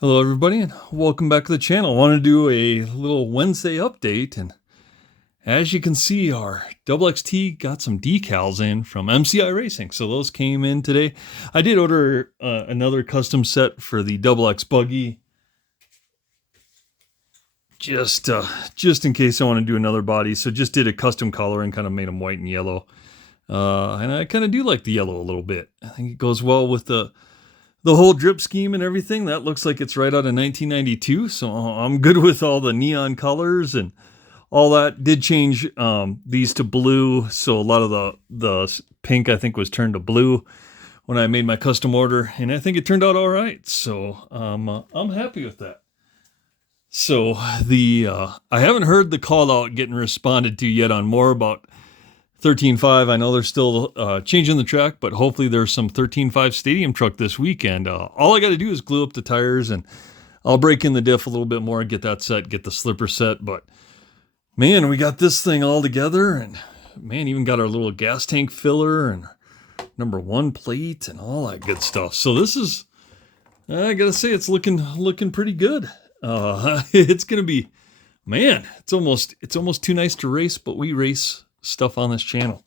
Hello everybody and welcome back to the channel. I want to do a little Wednesday update, and as you can see, our Double XT got some decals in from MCI Racing. So those came in today. I did order another custom set for the Double X buggy just in case I want to do another body. So just did a custom color and kind of made them white and yellow. And I kind of do like the yellow a little bit. I think it goes well with the whole drip scheme and everything. That looks like it's right out of 1992, so I'm good with all the neon colors and all that. Did change these to blue, so a lot of the pink I think was turned to blue when I made my custom order, and I think it turned out all right. So I'm happy with that. So I haven't heard the call out getting responded to yet on more about 13.5. I know they're still changing the track, but hopefully there's some 13.5 stadium truck this weekend. All I got to do is glue up the tires, and I'll break in the diff a little bit more and get that set, get the slipper set. But man, we got this thing all together, and man, even got our little gas tank filler and number 1 plate and all that good stuff. So this is, I gotta say, it's looking pretty good. It's gonna be, man, it's almost too nice to race, but we race stuff on this channel.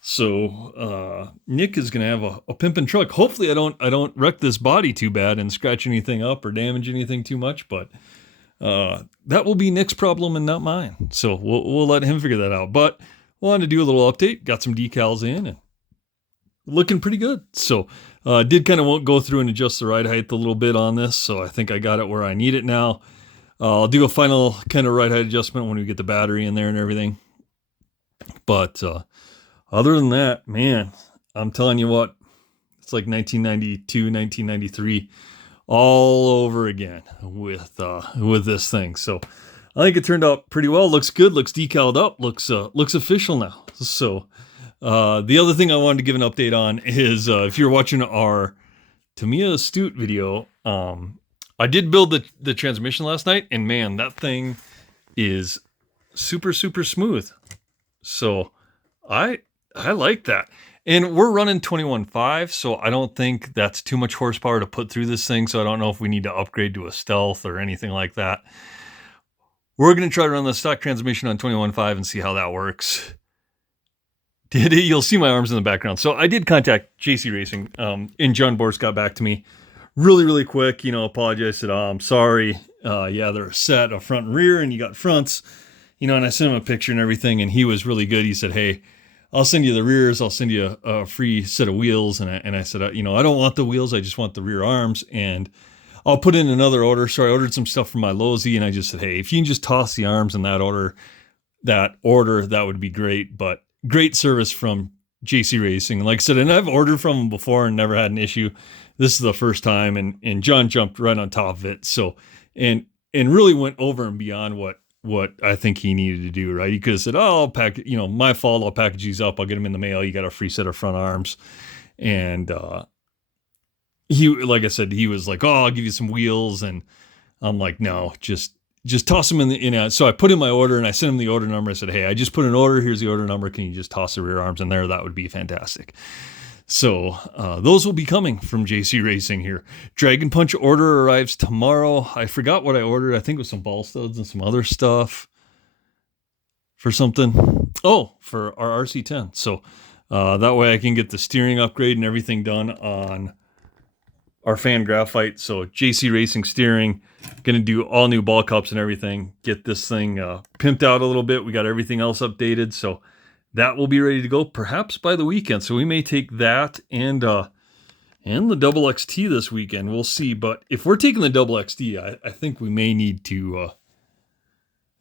So Nick is gonna have a pimpin' truck. Hopefully I don't wreck this body too bad and scratch anything up or damage anything too much, but that will be Nick's problem and not mine. So we'll let him figure that out. But wanted to do a little update, got some decals in and looking pretty good. So did kind of go through and adjust the ride height a little bit on this, so I think I got it where I need it now. I'll do a final kind of ride height adjustment when we get the battery in there and everything. But other than that, man, I'm telling you what, it's like 1992, 1993 all over again with this thing. So I think it turned out pretty well. Looks good, looks decaled up, looks official now. So the other thing I wanted to give an update on is if you're watching our Tamiya Astute video, I did build the transmission last night, and man, that thing is super smooth. So I like that. And we're running 21.5, so I don't think that's too much horsepower to put through this thing. So I don't know if we need to upgrade to a stealth or anything like that. We're going to try to run the stock transmission on 21.5 and see how that works. You'll see my arms in the background. So I did contact JC Racing, and John Borst got back to me really quick. Apologized, said, "Oh, I'm sorry. Yeah, they're a set, a front and rear, and you got fronts." And I sent him a picture and everything, and he was really good. He said, "Hey, I'll send you the rears. I'll send you a free set of wheels." And I said, I don't want the wheels. I just want the rear arms, and I'll put in another order. So I ordered some stuff from my Lowe's, and I just said, "Hey, if you can just toss the arms in that order, that would be great." But great service from JC Racing. And like I said, and I've ordered from them before and never had an issue. This is the first time, and John jumped right on top of it. So, and really went over and beyond what I think he needed to do, right? He could have said, "Oh, I'll pack, my fault. I'll package these up. I'll get them in the mail. You got a free set of front arms." And he, like I said, he was like, "Oh, I'll give you some wheels." And I'm like, "No, just toss them in. So I put in my order and I sent him the order number. I said, "Hey, I just put an order. Here's the order number. Can you just toss the rear arms in there? That would be fantastic." So those will be coming from JC Racing here. Dragon Punch order arrives tomorrow. I forgot what I ordered. I think it was some ball studs and some other stuff for something. Oh, for our RC10. So that way I can get the steering upgrade and everything done on our Fan Graohite. So JC Racing steering, going to do all new ball cups and everything. Get this thing pimped out a little bit. We got everything else updated. So that will be ready to go perhaps by the weekend. So we may take that and the Double XT this weekend. We'll see. But if we're taking the Double XT, I think we may need to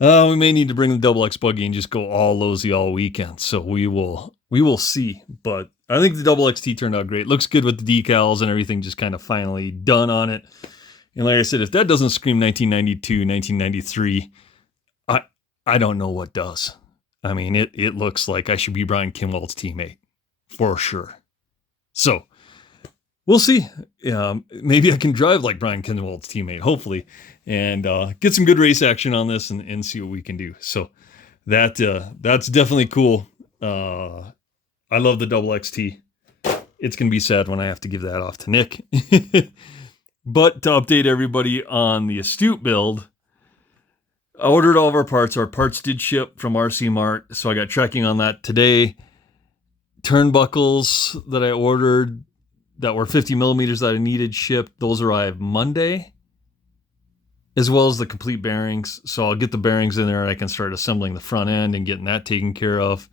bring the Double X buggy and just go all Lowe's all weekend. So we will see. But I think the Double XT turned out great. Looks good with the decals and everything just kind of finally done on it. And like I said, if that doesn't scream 1992, 1993, I don't know what does. I mean, it looks like I should be Brian Kimwald's teammate for sure. So we'll see. Maybe I can drive like Brian Kimwald's teammate, hopefully, and get some good race action on this and see what we can do. So that's definitely cool. I love the Double XT. It's going to be sad when I have to give that off to Nick. But to update everybody on the Astute build, I ordered all of our parts. Our parts did ship from RC Mart, so I got tracking on that today. Turnbuckles that I ordered that were 50 millimeters that I needed shipped, those arrived Monday, as well as the complete bearings. So I'll get the bearings in there and I can start assembling the front end and getting that taken care of.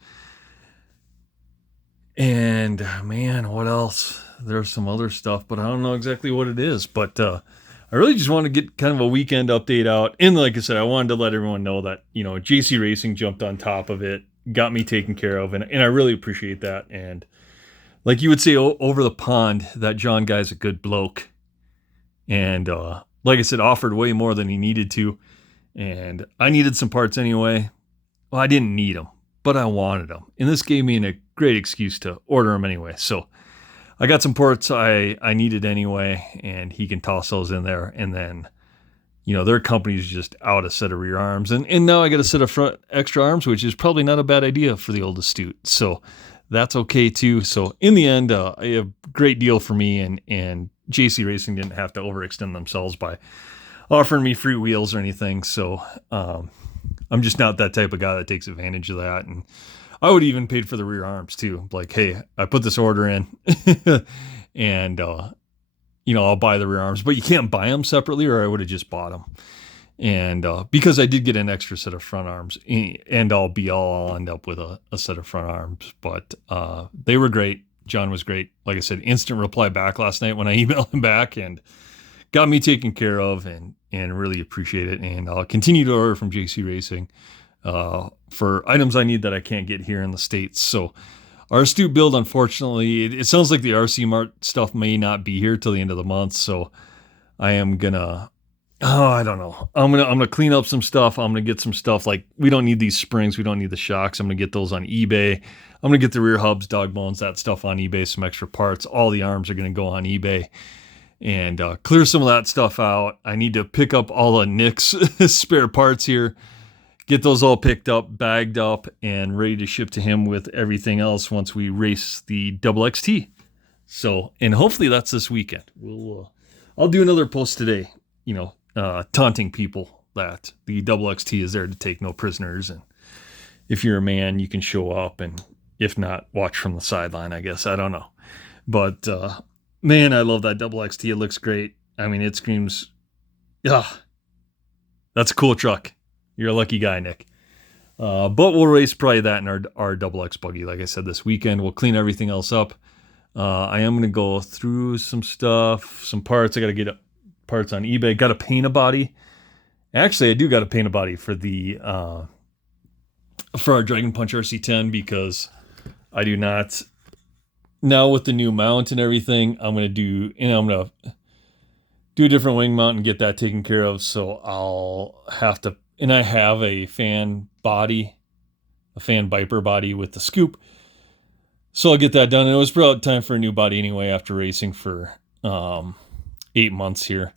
And man, what else? There's some other stuff, but I don't know exactly what it is. But I really just want to get kind of a weekend update out. And like I said, I wanted to let everyone know that, JC Racing jumped on top of it, got me taken care of, and I really appreciate that. And like you would say over the pond, that John guy's a good bloke. And like I said, offered way more than he needed to. And I needed some parts anyway. Well, I didn't need them, but I wanted them. And this gave me a great excuse to order them anyway. So I got some parts I needed anyway, and he can toss those in there. And then, their company's just out a set of rear arms. And now I got a set of front extra arms, which is probably not a bad idea for the old Astute. So that's okay too. So in the end, a great deal for me, and JC Racing didn't have to overextend themselves by offering me free wheels or anything. So I'm just not that type of guy that takes advantage of that. And I would even paid for the rear arms too. Like, hey, I put this order in and, I'll buy the rear arms, but you can't buy them separately, or I would have just bought them. And because I did get an extra set of front arms, and I'll end up with a set of front arms. But they were great. John was great. Like I said, instant reply back last night when I emailed him back, and got me taken care of, and really appreciate it. And I'll continue to order from JC Racing for items I need that I can't get here in the States. So our Astute build, unfortunately, it sounds like the RC Mart stuff may not be here till the end of the month. So I am gonna, I don't know. I'm gonna clean up some stuff. I'm gonna get some stuff like, we don't need these springs, we don't need the shocks. I'm gonna get those on eBay. I'm gonna get the rear hubs, dog bones, that stuff on eBay, some extra parts. All the arms are gonna go on eBay, and clear some of that stuff out. I need to pick up all of Nick's spare parts here, get those all picked up, bagged up, and ready to ship to him with everything else once we race the double XT. So, and hopefully that's this weekend. I'll do another post today, taunting people that the double XT is there to take no prisoners. And if you're a man, you can show up, and if not, watch from the sideline, I guess. I don't know. But, man, I love that double XT. It looks great. I mean, it screams, that's a cool truck. You're a lucky guy, Nick. But we'll race probably that in our double X buggy. Like I said, this weekend, we'll clean everything else up. I am going to go through some stuff, some parts. I got to get parts on eBay. Got to paint a body. Actually, I do got to paint a body for our Dragon Punch RC10, because I do not. Now with the new mount and everything, I'm going to do a different wing mount and get that taken care of. So I'll have to, and I have a fan Viper body with the scoop. So I'll get that done. And it was about time for a new body anyway, after racing for 8 months here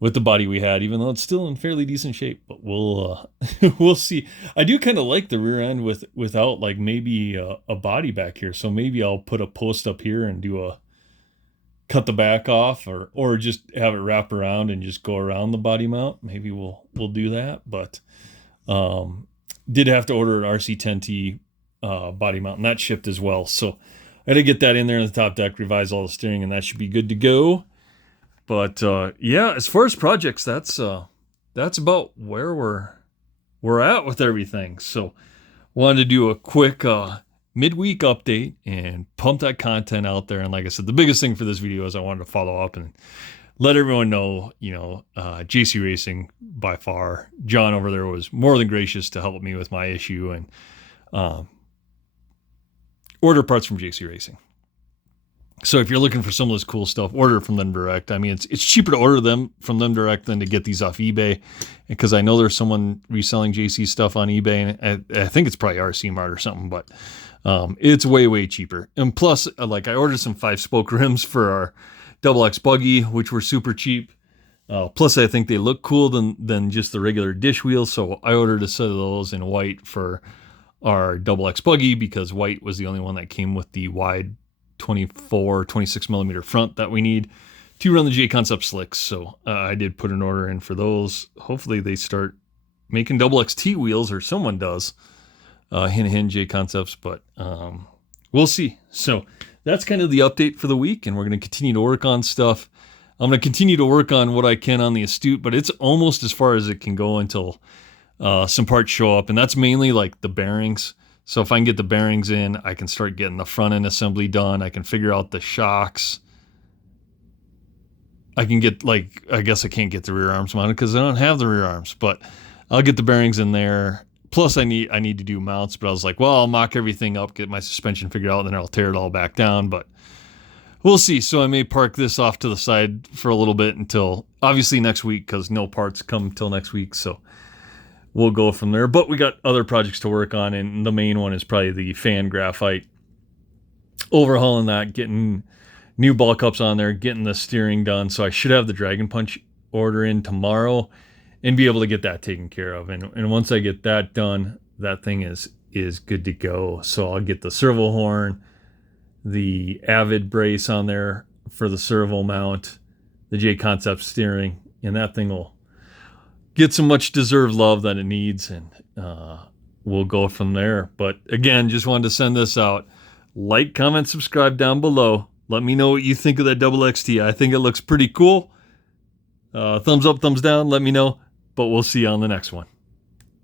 with the body we had, even though it's still in fairly decent shape. But we'll we'll see. I do kind of like the rear end without like maybe a body back here. So maybe I'll put a post up here and cut the back off, or just have it wrap around and just go around the body mount. Maybe we'll do that. But did have to order an RC10T body mount, and that shipped as well. So I had to get that in there in the top deck, revise all the steering, and that should be good to go. But yeah, as far as projects, that's about where we're at with everything. So wanted to do a quick midweek update and pump that content out there. And like I said, the biggest thing for this video is I wanted to follow up and let everyone know, JC Racing, by far, John over there was more than gracious to help me with my issue, and order parts from JC Racing. So if you're looking for some of this cool stuff, order from them direct. I mean, it's cheaper to order them from them direct than to get these off eBay, because I know there's someone reselling JC stuff on eBay, and I think it's probably RC Mart or something, but it's way, way cheaper. And plus, like, I ordered some 5-spoke rims for our double X buggy, which were super cheap. Plus, I think they look cool than just the regular dish wheels, so I ordered a set of those in white for our double X buggy, because white was the only one that came with the wide 26 millimeter front that we need to run the J Concept slicks. So I did put an order in for those. Hopefully they start making double XT wheels, or someone does. Hint, hint, J Concepts, but we'll see. So that's kind of the update for the week, and we're going to continue to work on stuff. I'm going to continue to work on what I can on the Astute, but it's almost as far as it can go until some parts show up, and that's mainly like the bearings. So if I can get the bearings in, I can start getting the front end assembly done. I can figure out the shocks. I can get, like, I guess I can't get the rear arms mounted because I don't have the rear arms, but I'll get the bearings in there. Plus I need to do mounts, but I was like, well, I'll mock everything up, get my suspension figured out, and then I'll tear it all back down, but we'll see. So I may park this off to the side for a little bit until, obviously, next week, because no parts come until next week, so we'll go from there. But we got other projects to work on, and the main one is probably the Fan Graohite. Overhauling that, getting new ball cups on there, getting the steering done, so I should have the Dragon Punch order in tomorrow and be able to get that taken care of. And once I get that done, that thing is good to go. So I'll get the servo horn, the Avid brace on there for the servo mount, the J Concept steering, and that thing will get some much deserved love that it needs, and we'll go from there. But again, just wanted to send this out. Like, comment, subscribe down below. Let me know what you think of that double XT. I think it looks pretty cool. Thumbs up, thumbs down, let me know. But we'll see you on the next one.